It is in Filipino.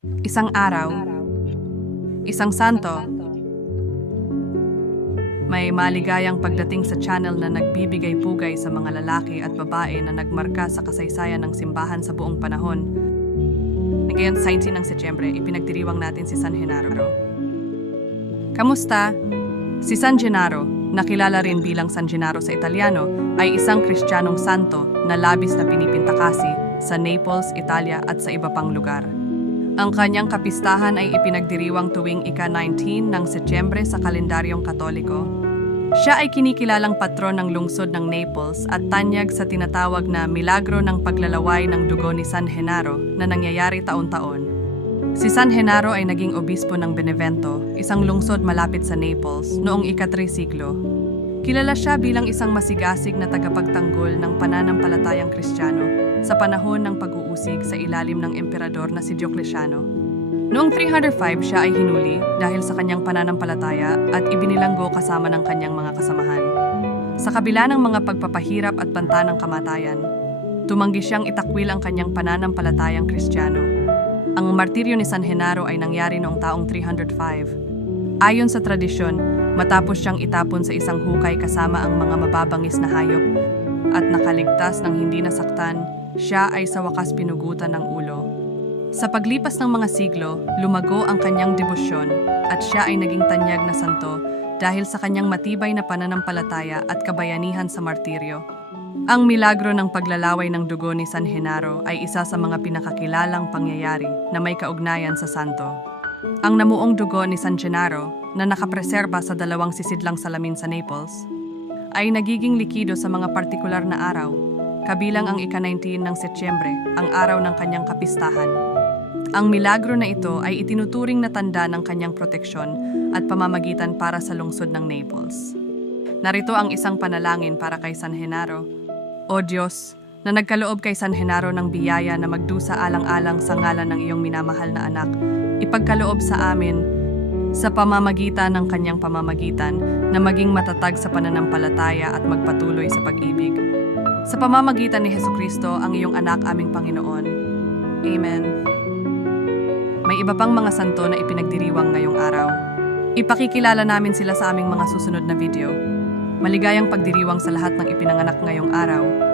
Isang araw, isang santo, may maligayang pagdating sa channel na nagbibigay pugay sa mga lalaki at babae na nagmarka sa kasaysayan ng simbahan sa buong panahon. Ngayon, 19 ng Setyembre, ipinagdiriwang natin si San Genaro. Kamusta? Si San Gennaro, nakilala rin bilang San Gennaro sa Italiano, ay isang kristyanong santo na labis na pinipintakasi sa Naples, Italia at sa iba pang lugar. Ang kanyang kapistahan ay ipinagdiriwang tuwing ika-19 ng Setyembre sa kalendaryong Katoliko. Siya ay kinikilalang patron ng lungsod ng Naples at tanyag sa tinatawag na milagro ng paglalaway ng dugo ni San Genaro na nangyayari taon-taon. Si San Genaro ay naging obispo ng Benevento, isang lungsod malapit sa Naples, noong ika-3 siglo. Kilala siya bilang isang masigasig na tagapagtanggol ng pananampalatayang Kristiyano sa panahon ng pag-uusig sa ilalim ng emperador na si Diocletiano. Noong 305 siya ay hinuli dahil sa kanyang pananampalataya at ibinilanggo kasama ng kanyang mga kasamahan. Sa kabila ng mga pagpapahirap at banta ng kamatayan, tumanggi siyang itakwil ang kanyang pananampalatayang Kristiyano. Ang martiryo ni San Genaro ay nangyari noong taong 305. Ayon sa tradisyon, matapos siyang itapon sa isang hukay kasama ang mga mababangis na hayop at nakaligtas ng hindi nasaktan, siya ay sa wakas pinugutan ng ulo. Sa paglipas ng mga siglo, lumago ang kanyang debosyon at siya ay naging tanyag na santo dahil sa kanyang matibay na pananampalataya at kabayanihan sa martiryo. Ang milagro ng paglalaway ng dugo ni San Genaro ay isa sa mga pinakakilalang pangyayari na may kaugnayan sa santo. Ang namuong dugo ni San Genaro na nakapreserba sa dalawang sisidlang salamin sa Naples ay nagiging likido sa mga partikular na araw, kabilang ang ika-19 ng Setyembre, ang araw ng kanyang kapistahan. Ang milagro na ito ay itinuturing na tanda ng kanyang proteksyon at pamamagitan para sa lungsod ng Naples. Narito ang isang panalangin para kay San Genaro. O Diyos, na nagkaloob kay San Genaro ng biyaya na magdusa alang-alang sa ngalan ng iyong minamahal na anak, ipagkaloob sa amin sa pamamagitan ng kanyang pamamagitan na maging matatag sa pananampalataya at magpatuloy sa pag-ibig. Sa pamamagitan ni Heso Kristo, ang iyong anak aming Panginoon. Amen. May iba pang mga santo na ipinagdiriwang ngayong araw. Ipakikilala namin sila sa aming mga susunod na video. Maligayang pagdiriwang sa lahat ng ipinanganak ngayong araw.